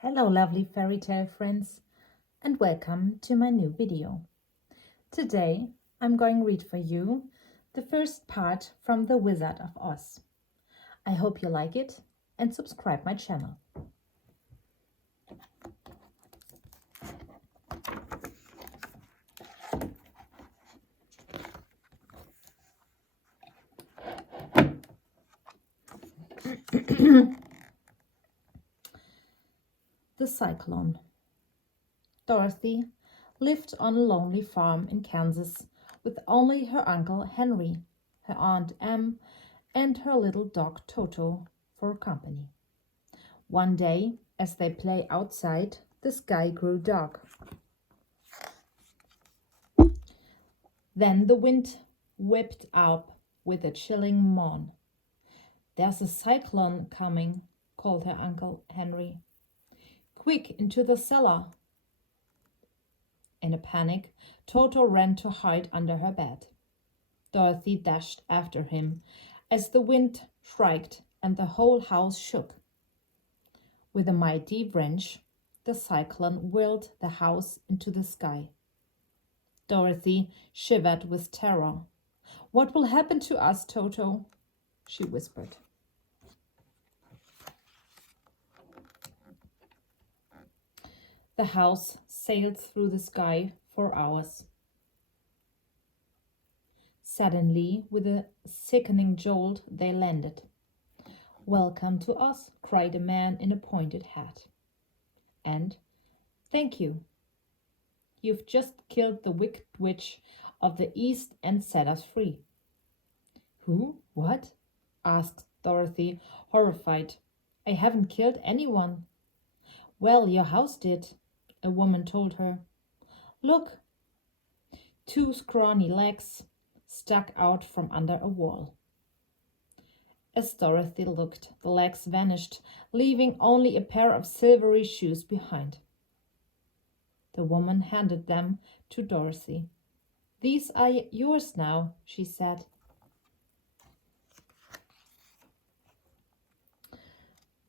Hello lovely fairy tale friends and welcome to my new video. Today I'm going to read for you the first part from The Wizard of Oz. I hope you like it and subscribe my channel. The Cyclone. Dorothy lived on a lonely farm in Kansas with only her Uncle Henry, her Aunt Em, and her little dog Toto for company. One day, as they play outside, the sky grew dark. Then the wind whipped up with a chilling moan. "There's a cyclone coming," called her Uncle Henry. "Quick, into the cellar." In a panic, Toto ran to hide under her bed. Dorothy dashed after him as the wind shrieked and the whole house shook. With a mighty wrench, the cyclone whirled the house into the sky. Dorothy shivered with terror. "What will happen to us, Toto?" she whispered. The house sailed through the sky for hours. Suddenly, with a sickening jolt, they landed. "Welcome to Oz," cried a man in a pointed hat. "And thank you. You've just killed the wicked witch of the East and set us free." "Who? What?" asked Dorothy, horrified. "I haven't killed anyone." "Well, your house did," a woman told her. "Look, two scrawny legs stuck out from under a wall." As Dorothy looked, the legs vanished, leaving only a pair of silvery shoes behind. The woman handed them to Dorothy. "These are yours now," she said.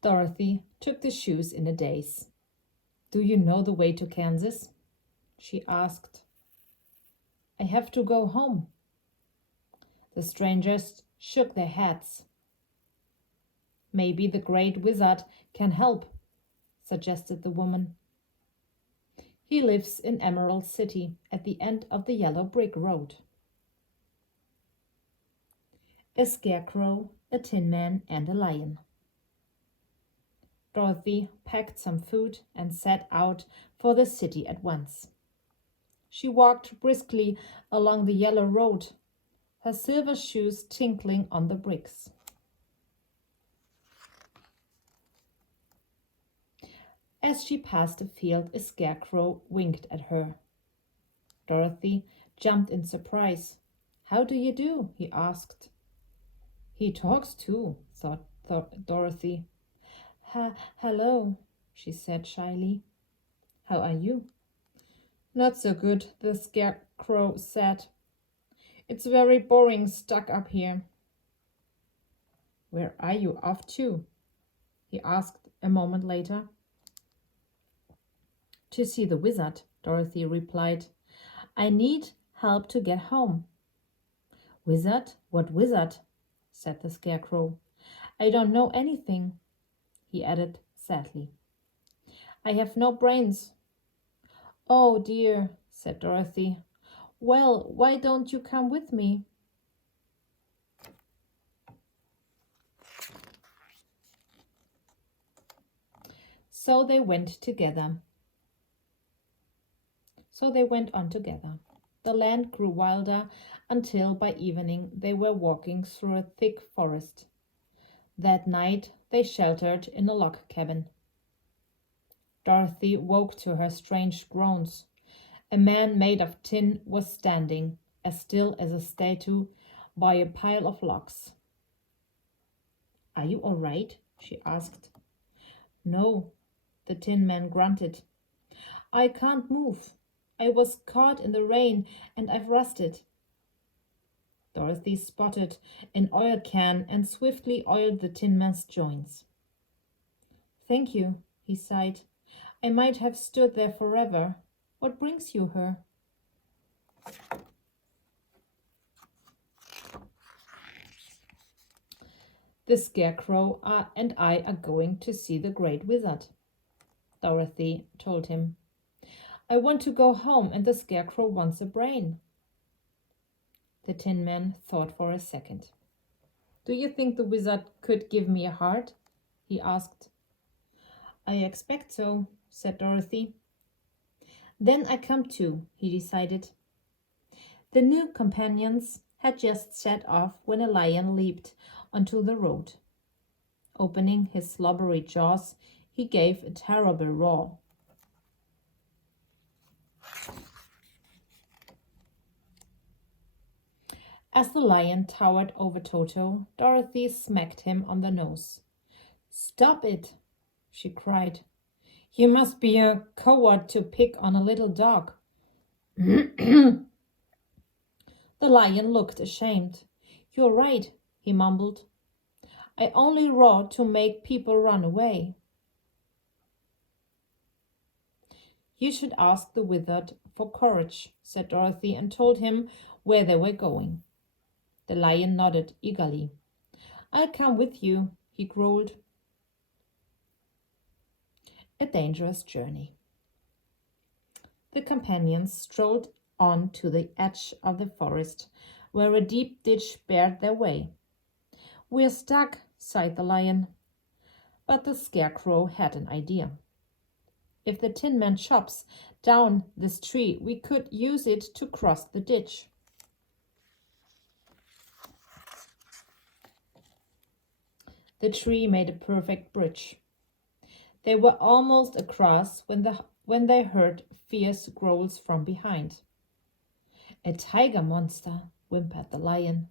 Dorothy took the shoes in a daze. "Do you know the way to Kansas?" she asked. "I have to go home." The strangers shook their heads. "Maybe the great wizard can help," suggested the woman. "He lives in Emerald City at the end of the yellow brick road." A Scarecrow, a Tin Man, and a Lion. Dorothy packed some food and set out for the city at once. She walked briskly along the yellow road, her silver shoes tinkling on the bricks. As she passed a field, a Scarecrow winked at her. Dorothy jumped in surprise. "How do you do?" he asked. "He talks too," thought Dorothy. Hello," she said shyly. "How are you?" "Not so good," the Scarecrow said. "It's very boring stuck up here." "Where are you off to?" he asked a moment later. "To see the wizard," Dorothy replied. "I need help to get home." "Wizard? What wizard?" said the Scarecrow. "I don't know anything," he added sadly. "I have no brains." "Oh dear," said Dorothy. "Well, why don't you come with me?" So they went on together. The land grew wilder until by evening they were walking through a thick forest. That night they sheltered in a log cabin. Dorothy woke to her strange groans. A man made of tin was standing, as still as a statue, by a pile of logs. "Are you all right?" she asked. "No," the Tin Man grunted. "I can't move. I was caught in the rain and I've rusted." Dorothy spotted an oil can and swiftly oiled the Tin Man's joints. "Thank you," he sighed. I might have stood there forever. What brings you here? The Scarecrow and I are going to see the Great Wizard, Dorothy told him. I want to go home and the Scarecrow wants a brain. The Tin Man thought for a second. Do you think the wizard could give me a heart? He asked. I expect so, said Dorothy. Then I come too, he decided. The new companions had just set off when a lion leaped onto the road. Opening his slobbery jaws, he gave a terrible roar. As the lion towered over Toto, Dorothy smacked him on the nose. Stop it, she cried. You must be a coward to pick on a little dog. The lion looked ashamed. You're right, he mumbled. I only roar to make people run away. You should ask the wizard for courage, said Dorothy, and told him where they were going. The lion nodded eagerly. I'll come with you, he growled. A dangerous journey. The companions strolled on to the edge of the forest, where a deep ditch barred their way. We're stuck, sighed the lion. But the Scarecrow had an idea. If the Tin Man chops down this tree, we could use it to cross the ditch. The tree made a perfect bridge. They were almost across when they heard fierce growls from behind. A tiger monster, whimpered the lion.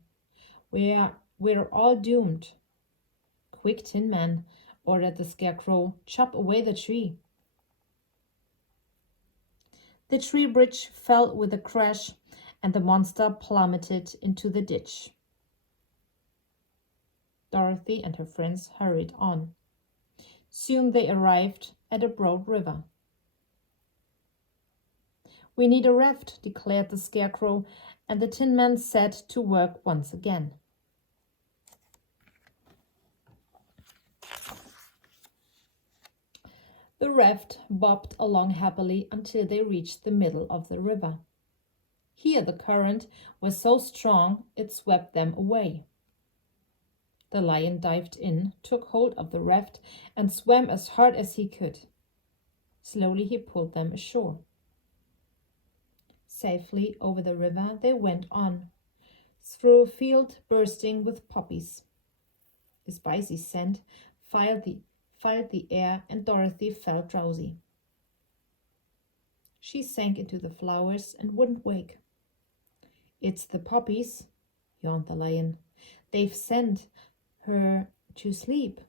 We're all doomed. Quick, Tin Man, ordered the Scarecrow, chop away the tree. The tree bridge fell with a crash, and the monster plummeted into the ditch. Dorothy and her friends hurried on. Soon they arrived at a broad river. We need a raft, declared the Scarecrow, and the Tin Man set to work once again. The raft bobbed along happily until they reached the middle of the river. Here the current was so strong it swept them away. The lion dived in, took hold of the raft, and swam as hard as he could. Slowly he pulled them ashore. Safely over the river they went on, through a field bursting with poppies. A spicy scent filled the air, and Dorothy felt drowsy. She sank into the flowers and wouldn't wake. It's the poppies, yawned the lion. They've sent her to sleep.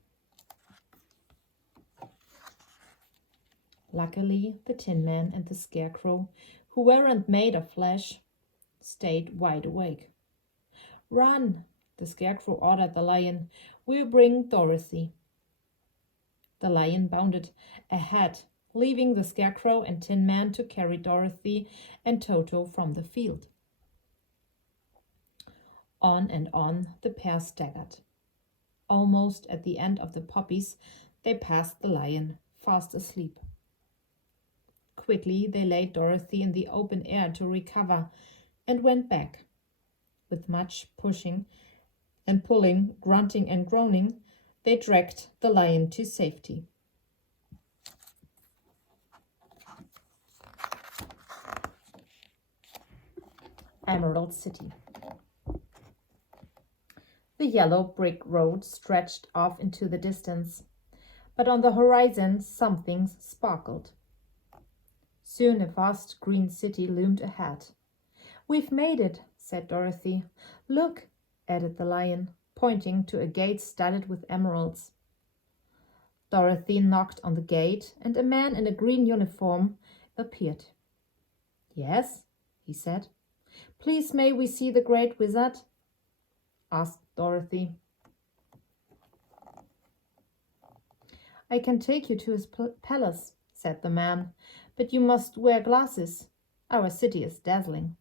Luckily, the Tin Man and the Scarecrow, who weren't made of flesh, stayed wide awake. Run, the Scarecrow ordered the lion. We'll bring Dorothy. The lion bounded ahead, leaving the Scarecrow and Tin Man to carry Dorothy and Toto from the field. On and on the pair staggered. Almost at the end of the poppies, they passed the lion, fast asleep. Quickly they laid Dorothy in the open air to recover and went back. With much pushing and pulling, grunting and groaning, they dragged the lion to safety. Emerald City. The yellow brick road stretched off into the distance, but on the horizon something sparkled. Soon a vast green city loomed ahead. We've made it, said Dorothy. Look, added the lion, pointing to a gate studded with emeralds. Dorothy knocked on the gate, and a man in a green uniform appeared. Yes, he said. Please may we see the Great Wizard? Asked Dorothy. I can take you to his palace, said the man, "but you must wear glasses. Our city is dazzling."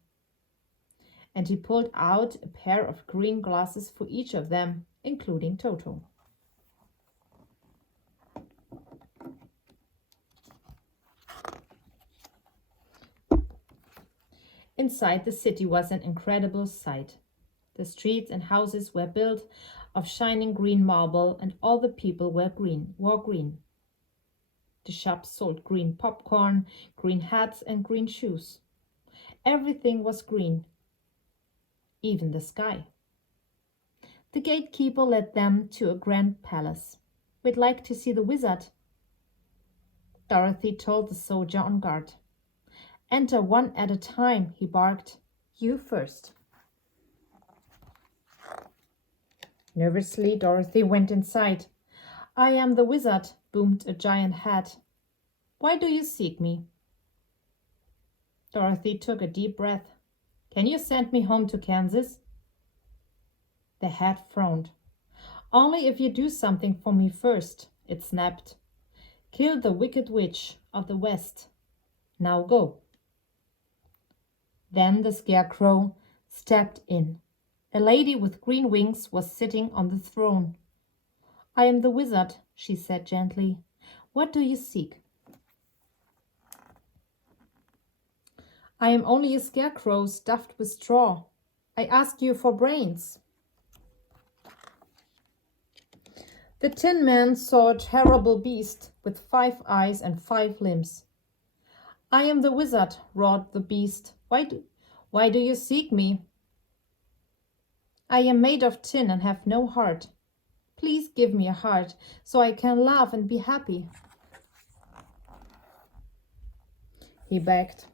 And he pulled out a pair of green glasses for each of them, including Toto. Inside the city was an incredible sight. The streets and houses were built of shining green marble, and all the people wore green. The shops sold green popcorn, green hats, and green shoes. Everything was green, even the sky. The gatekeeper led them to a grand palace. "We'd like to see the wizard," Dorothy told the soldier on guard. "Enter one at a time," he barked. "You first." Nervously, Dorothy went inside. "I am the wizard," boomed a giant head. "Why do you seek me?" Dorothy took a deep breath. "Can you send me home to Kansas?" The head frowned. "Only if you do something for me first," it snapped. "Kill the Wicked Witch of the West. Now go." Then the Scarecrow stepped in. A lady with green wings was sitting on the throne. "I am the wizard," she said gently. "What do you seek?" "I am only a scarecrow stuffed with straw. I ask you for brains." The Tin Man saw a terrible beast with 5 eyes and 5 limbs. "I am the wizard," roared the beast. Why do you seek me?" "I am made of tin and have no heart. Please give me a heart so I can laugh and be happy," he begged.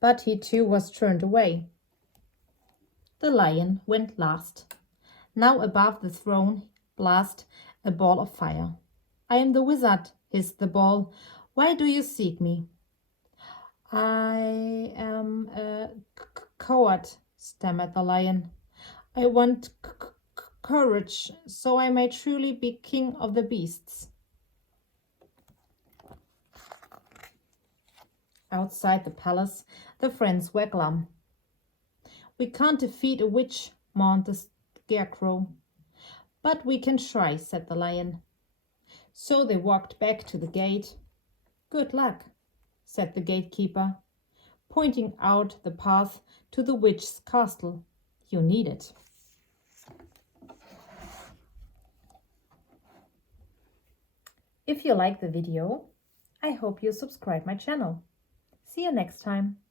But he too was turned away. The lion went last. Now above the throne blazed a ball of fire. "I am the wizard," hissed the ball. "Why do you seek me?" "I am a coward," stammered the lion. "I want courage so I may truly be king of the beasts." Outside the palace, the friends were glum. "We can't defeat a witch," mourned the Scarecrow. "But we can try," said the lion. So they walked back to the gate. "Good luck," said the gatekeeper, pointing out the path to the witch's castle. "You need it." If you like the video, I hope you subscribe my channel. See you next time.